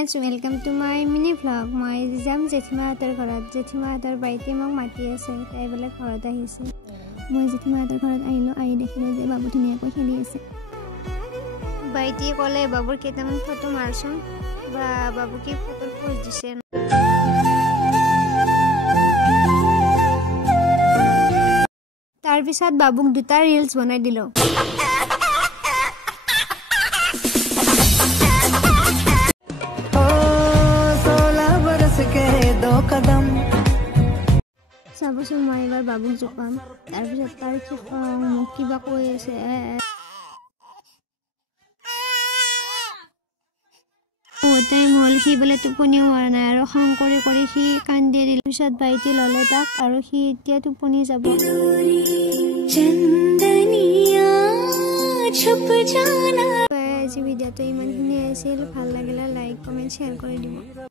friends, welcome to my mini vlog. My jam jethimaatar ghorat jethimaatar baite mok mati ase tai bele ghorat ahise moi jethimaatar ghorat ailo ai dekhile je babu thuniya koi kheli ase baiti kole babur ketaman photo marson ba babu ki photo post dise tar bisat babuk duta reels banai dilo कदम सबसे मैं बार बाबू जुकाम तार पिছত तार किबा কৈ আছে ওটাই মল সি বলে টোপনি হোৱা নাই আৰু খং কৰি কৰি সি কান্দি দিল পিছত বাইটি ললে তাক আৰু সি এতিয়া টোপনি যাব চন্দনিয়া ছুপ জানা আজি ভিডিওটো ইমানখিনি আছিল ভাল লাগিলে লাইক কমেন্ট শেয়াৰ কৰি দিব